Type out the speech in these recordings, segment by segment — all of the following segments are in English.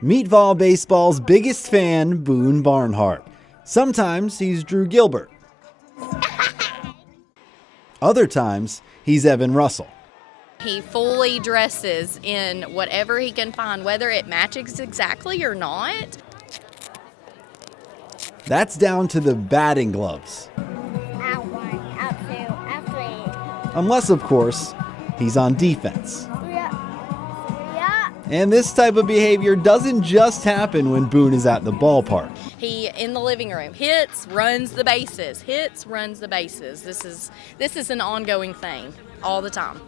Meet Vol Baseball's biggest fan, Boone Barnhart. Sometimes he's Drew Gilbert. Other times, he's Evan Russell. He fully dresses in whatever he can find, whether it matches exactly or not. That's down to the batting gloves. Out one, out two, out three. Unless, of course, he's on defense. Yeah. And this type of behavior doesn't just happen when Boone is at the ballpark. He, in the living room, hits, runs the bases, hits, runs the bases. This is an ongoing thing all the time.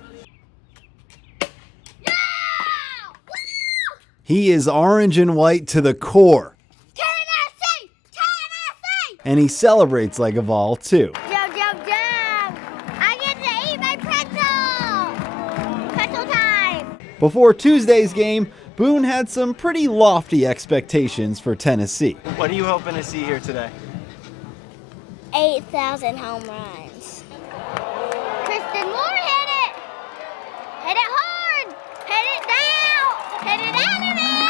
He is orange and white to the core. Tennessee! Tennessee! And he celebrates like a Vol, too. Jump, jump, jump! I get to eat my pretzel! Pretzel time! Before Tuesday's game, Boone had some pretty lofty expectations for Tennessee. What are you hoping to see here today? 8,000 home runs. Kristen Moore hit it! Hit it hard! Hit it down! Hit it out of there!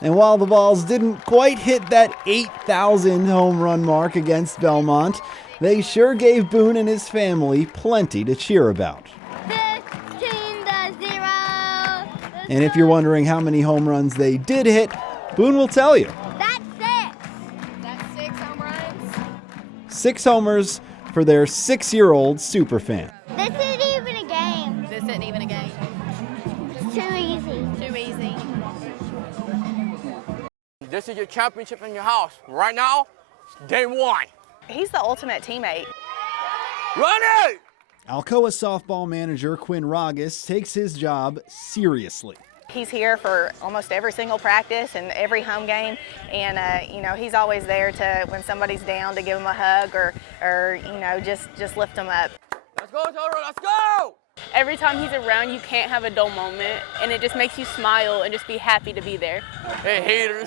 And while the Vols didn't quite hit that 8,000 home run mark against Belmont, they sure gave Boone and his family plenty to cheer about. 15-0. And if you're wondering how many home runs they did hit, Boone will tell you. That's 6. That's 6 home runs. 6 homers for their 6-year-old superfan. This isn't even a game. This isn't even a game. It's too easy. Too easy. This is your championship in your house. Right now, it's day 1. He's the ultimate teammate. Run it! Alcoa softball manager Quinn Ragas takes his job seriously. He's here for almost every single practice and every home game, and he's always there to, when somebody's down, to give them a hug or just lift them up. Let's go, Toro, let's go! Every time he's around, you can't have a dull moment, and it just makes you smile and just be happy to be there. Hey, haters.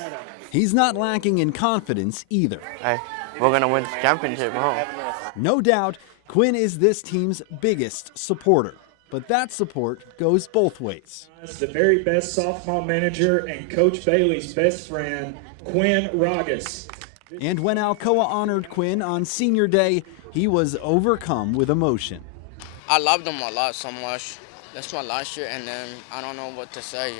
He's not lacking in confidence either. Hey, we're gonna win the championship, huh? No doubt, Quinn is this team's biggest supporter. But that support goes both ways. It's the very best softball manager and Coach Bailey's best friend, Quinn Ragas. And when Alcoa honored Quinn on senior day, he was overcome with emotion. I love them a lot so much. That's my last year, and then I don't know what to say,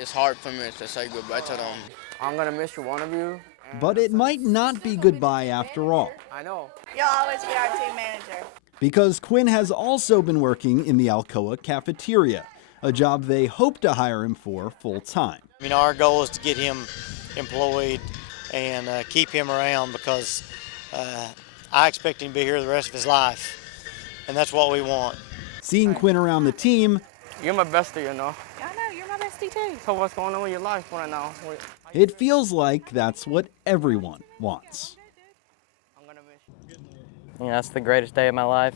it's hard for me to say goodbye to them. I'm gonna miss you, one of you. But it might not be goodbye after all. I know. You'll always be our team manager. Because Quinn has also been working in the Alcoa cafeteria, a job they hope to hire him for full time. Our goal is to get him employed and keep him around because I expect him to be here the rest of his life, and that's what we want. Seeing Quinn around the team, You're my bestie, I know, you're my bestie too. So what's going on with your life right now? it feels like that's what everyone wants. That's the greatest day of my life.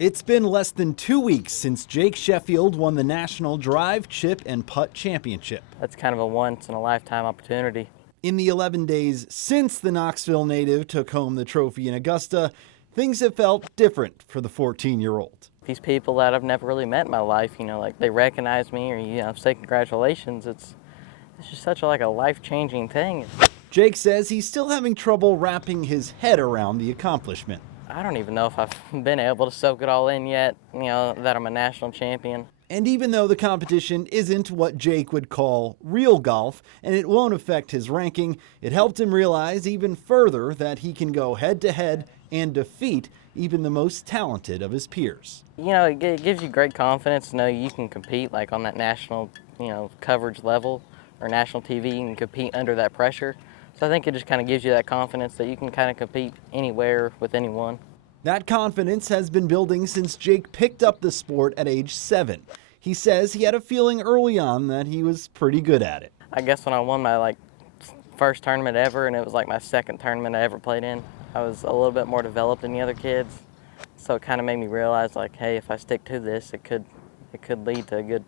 It's been less than 2 weeks since Jake Sheffield won the National Drive, Chip, and Putt Championship. That's kind of a once-in-a-lifetime opportunity. In the 11 days since the Knoxville native took home the trophy in Augusta, things have felt different for the 14-year-old. These people that I've never really met in my life, they recognize me or, say congratulations. It's just such a life-changing thing. Jake says he's still having trouble wrapping his head around the accomplishment. I don't even know if I've been able to soak it all in yet, that I'm a national champion. And even though the competition isn't what Jake would call real golf, and it won't affect his ranking, it helped him realize even further that he can go head-to-head and defeat even the most talented of his peers. It gives you great confidence to know you can compete on that national, coverage level or national TV and compete under that pressure. So I think it just kind of gives you that confidence that you can kind of compete anywhere with anyone. That confidence has been building since Jake picked up the sport at age 7. He says he had a feeling early on that he was pretty good at it. I guess when I won my first tournament ever, and it was my second tournament I ever played in, I was a little bit more developed than the other kids. So it kind of made me realize hey, if I stick to this, it could lead to a good,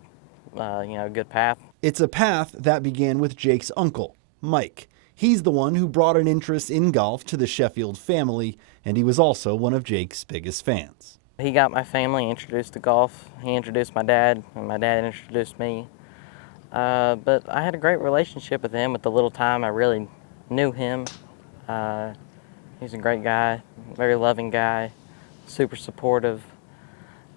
good path. It's a path that began with Jake's uncle, Mike. He's the one who brought an interest in golf to the Sheffield family, and he was also one of Jake's biggest fans. He got my family introduced to golf. He introduced my dad, and my dad introduced me. But I had a great relationship with him with the little time I really knew him. He's a great guy, very loving guy, super supportive.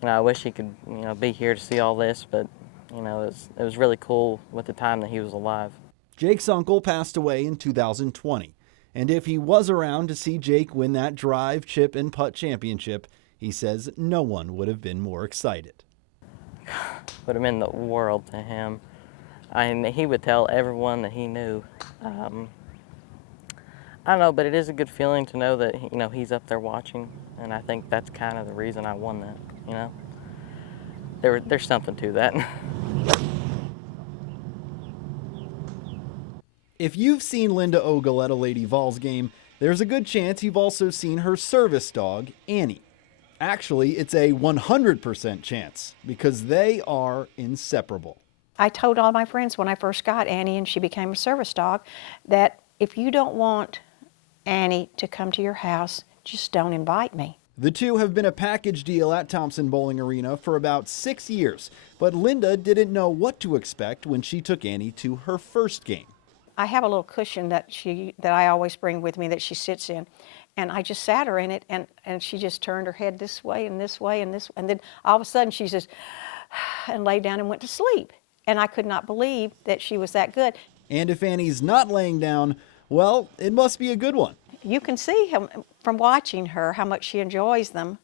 I wish he could, be here to see all this, but, it was really cool with the time that he was alive. Jake's uncle passed away in 2020, and if he was around to see Jake win that drive, chip, and putt championship, he says no one would have been more excited. Would have meant the world to him. He would tell everyone that he knew. I don't know, but it is a good feeling to know that, he's up there watching, and I think that's kind of the reason I won that, There's something to that. If you've seen Linda Ogle at a Lady Vols game, there's a good chance you've also seen her service dog, Annie. Actually, it's a 100% chance because they are inseparable. I told all my friends when I first got Annie and she became a service dog that if you don't want Annie to come to your house, just don't invite me. The two have been a package deal at Thompson Bowling Arena for about 6 years, but Linda didn't know what to expect when she took Annie to her first game. I have a little cushion that I always bring with me that she sits in, and I just sat her in it, and she just turned her head this way and this way and this, and then all of a sudden she just and lay down and went to sleep. And I could not believe that she was that good. And if Annie's not laying down, well, it must be a good one. You can see from watching her how much she enjoys them.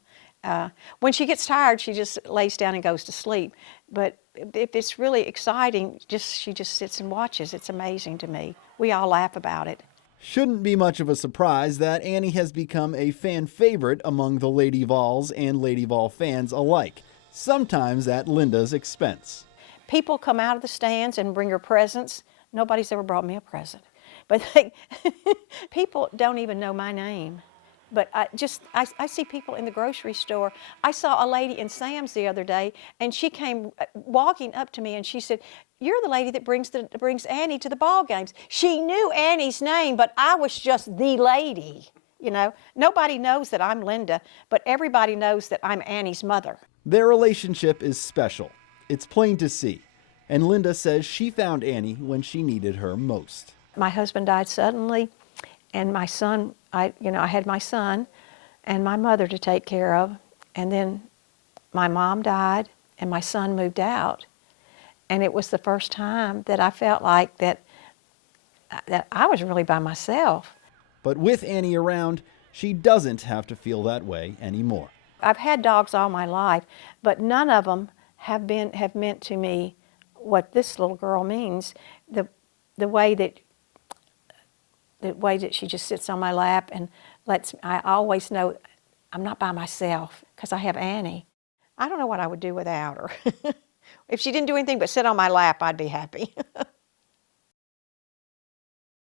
When she gets tired, she just lays down and goes to sleep. But if it's really exciting, she just sits and watches. It's amazing to me. We all laugh about it. Shouldn't be much of a surprise that Annie has become a fan favorite among the Lady Vols and Lady Vol fans alike, sometimes at Linda's expense. People come out of the stands and bring her presents. Nobody's ever brought me a present. But people don't even know my name. But I see people in the grocery store. I saw a lady in Sam's the other day, and she came walking up to me, and she said, "You're the lady that brings Annie to the ball games." She knew Annie's name, but I was just the lady. Nobody knows that I'm Linda, but everybody knows that I'm Annie's mother. Their relationship is special. It's plain to see. And Linda says she found Annie when she needed her most. My husband died suddenly, and my son, I had my son and my mother to take care of, and then my mom died and my son moved out. And it was the first time that I felt like that I was really by myself. But with Annie around, she doesn't have to feel that way anymore. I've had dogs all my life, but none of them have meant to me what this little girl means. The way that she just sits on my lap and I always know I'm not by myself because I have Annie. I don't know what I would do without her. If she didn't do anything but sit on my lap, I'd be happy.